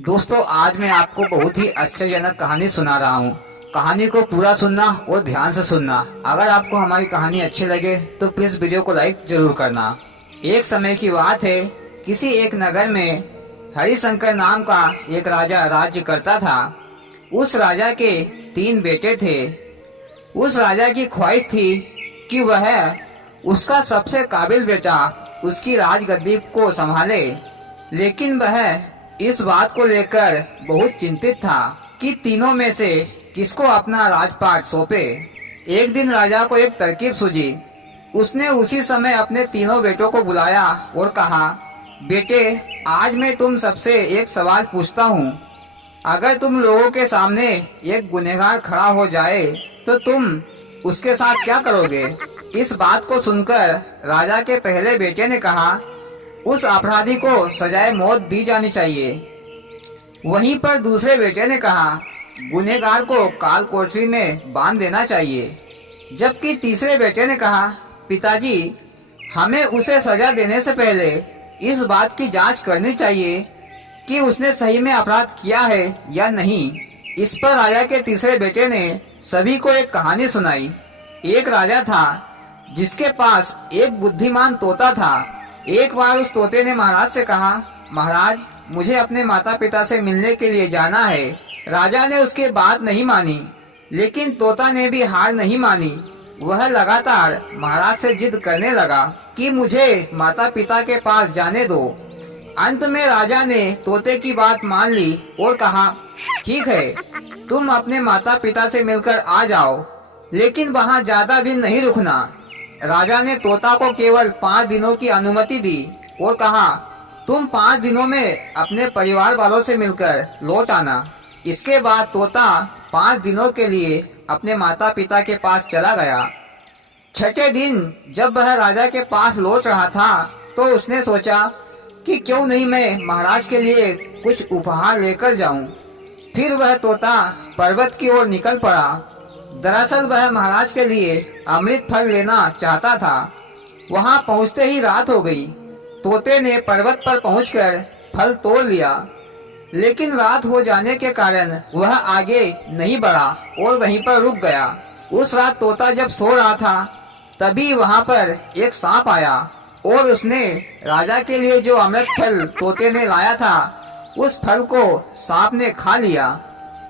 दोस्तों, आज मैं आपको बहुत ही आश्चर्यजनक कहानी सुना रहा हूँ। कहानी को पूरा सुनना और ध्यान से सुनना। अगर आपको हमारी कहानी अच्छी लगे तो प्लीज वीडियो को लाइक जरूर करना। एक समय की बात है, किसी एक नगर में हरिशंकर नाम का एक राजा राज्य करता था। उस राजा के 3 बेटे थे। उस राजा की ख्वाहिश थी कि वह उसका सबसे काबिल बेटा उसकी राजगद्दी को संभाले, लेकिन वह इस बात को लेकर बहुत चिंतित था कि तीनों में से किसको अपना राजपाट सौंपे। एक दिन राजा को एक तरकीब सूझी। उसने उसी समय अपने तीनों बेटों को बुलाया और कहा, बेटे, आज मैं तुम सबसे एक सवाल पूछता हूँ। अगर तुम लोगों के सामने एक गुनहगार खड़ा हो जाए तो तुम उसके साथ क्या करोगे? इस बात को सुनकर राजा के पहले बेटे ने कहा, उस अपराधी को सजाए मौत दी जानी चाहिए। वहीं पर दूसरे बेटे ने कहा, गुनहगार को काल कोठरी में बांध देना चाहिए। जबकि तीसरे बेटे ने कहा, पिताजी, हमें उसे सजा देने से पहले इस बात की जांच करनी चाहिए कि उसने सही में अपराध किया है या नहीं। इस पर राजा के तीसरे बेटे ने सभी को एक कहानी सुनाई। एक राजा था जिसके पास एक बुद्धिमान तोता था। एक बार उस तोते ने महाराज से कहा, महाराज, मुझे अपने माता पिता से मिलने के लिए जाना है। राजा ने उसकी बात नहीं मानी, लेकिन तोता ने भी हार नहीं मानी। वह लगातार महाराज से जिद करने लगा कि मुझे माता पिता के पास जाने दो। अंत में राजा ने तोते की बात मान ली और कहा, ठीक है, तुम अपने माता पिता से मिलकर आ जाओ, लेकिन वहाँ ज्यादा दिन नहीं रुकना। राजा ने तोता को केवल 5 दिनों की अनुमति दी और कहा, तुम 5 दिनों में अपने परिवार वालों से मिलकर लौट आना। इसके बाद तोता 5 दिनों के लिए अपने माता पिता के पास चला गया। छठे दिन जब वह राजा के पास लौट रहा था तो उसने सोचा कि क्यों नहीं मैं महाराज के लिए कुछ उपहार लेकर जाऊं। फिर वह तोता पर्वत की ओर निकल पड़ा। दरअसल वह महाराज के लिए अमृत फल लेना चाहता था। वहां पहुंचते ही रात हो गई। तोते ने पर्वत पर पहुंचकर फल तोड़ लिया, लेकिन रात हो जाने के कारण वह आगे नहीं बढ़ा और वहीं पर रुक गया। उस रात तोता जब सो रहा था तभी वहां पर एक सांप आया और उसने राजा के लिए जो अमृत फल तोते ने लाया था उस फल को सांप ने खा लिया।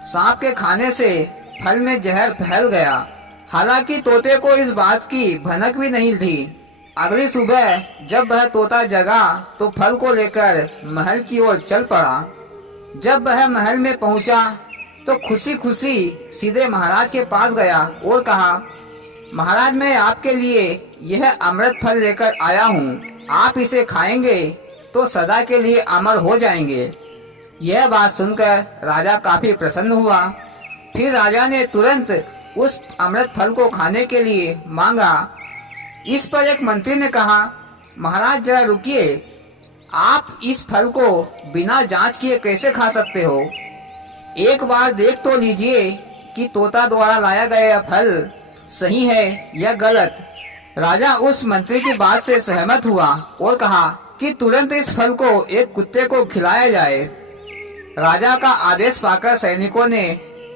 सांप के खाने से फल में जहर फैल गया। हालांकि तोते को इस बात की भनक भी नहीं थी। अगली सुबह जब वह तोता जगा तो फल को लेकर महल की ओर चल पड़ा। जब वह महल में पहुंचा तो खुशी खुशी सीधे महाराज के पास गया और कहा, महाराज, मैं आपके लिए यह अमृत फल लेकर आया हूँ। आप इसे खाएंगे तो सदा के लिए अमर हो जाएंगे। यह बात सुनकर राजा काफी प्रसन्न हुआ। फिर राजा ने तुरंत उस अमृत फल को खाने के लिए मांगा। इस पर एक मंत्री ने कहा, महाराज, जरा रुकिए, आप इस फल को बिना जांच किए कैसे खा सकते हो? एक बार देख तो लीजिए कि तोता द्वारा लाया गया फल सही है या गलत। राजा उस मंत्री की बात से सहमत हुआ और कहा कि तुरंत इस फल को एक कुत्ते को खिलाया जाए। राजा का आदेश पाकर सैनिकों ने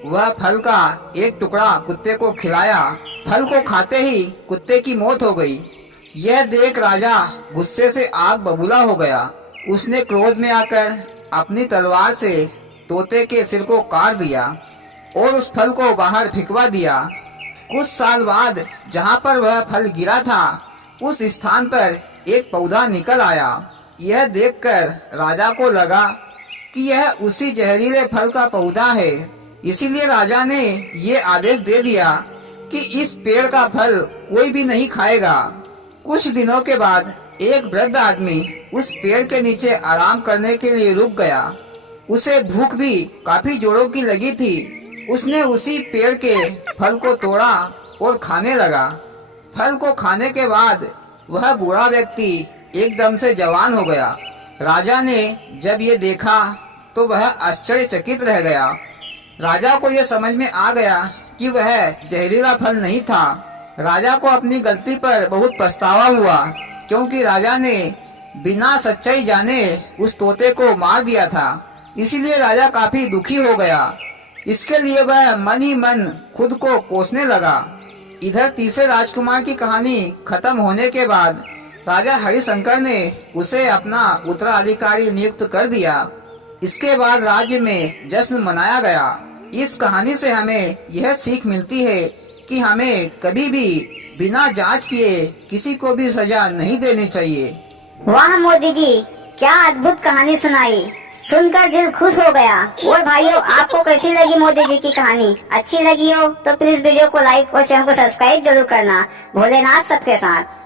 वह फल का एक टुकड़ा कुत्ते को खिलाया। फल को खाते ही कुत्ते की मौत हो गई। यह देख राजा गुस्से से आग बबूला हो गया। उसने क्रोध में आकर अपनी तलवार से तोते के सिर को काट दिया और उस फल को बाहर फेंकवा दिया। कुछ साल बाद जहाँ पर वह फल गिरा था उस स्थान पर एक पौधा निकल आया। यह देखकर राजा को लगा कि यह उसी जहरीले फल का पौधा है। इसीलिए राजा ने ये आदेश दे दिया कि इस पेड़ का फल कोई भी नहीं खाएगा। कुछ दिनों के बाद एक वृद्ध आदमी उस पेड़ के नीचे आराम करने के लिए रुक गया। उसे भूख भी काफी जोरों की लगी थी। उसने उसी पेड़ के फल को तोड़ा और खाने लगा। फल को खाने के बाद वह बूढ़ा व्यक्ति एकदम से जवान हो गया। राजा ने जब ये देखा तो वह आश्चर्यचकित रह गया। राजा को यह समझ में आ गया कि वह जहरीला फल नहीं था। राजा को अपनी गलती पर बहुत पछतावा हुआ, क्योंकि राजा ने बिना सच्चाई जाने उस तोते को मार दिया था। इसीलिए राजा काफी दुखी हो गया। इसके लिए वह मन ही मन खुद को कोसने लगा। इधर तीसरे राजकुमार की कहानी खत्म होने के बाद राजा हरिशंकर ने उसे अपना उत्तराधिकारी नियुक्त कर दिया। इसके बाद राज्य में जश्न मनाया गया। इस कहानी से हमें यह सीख मिलती है कि हमें कभी भी बिना जांच किए किसी को भी सजा नहीं देनी चाहिए। वाह मोदी जी, क्या अद्भुत कहानी सुनाई, सुनकर दिल खुश हो गया। और भाइयों, आपको कैसी लगी मोदी जी की कहानी? अच्छी लगी हो तो प्लीज वीडियो को लाइक और चैनल को सब्सक्राइब जरूर करना। भोलेनाथ सबके साथ।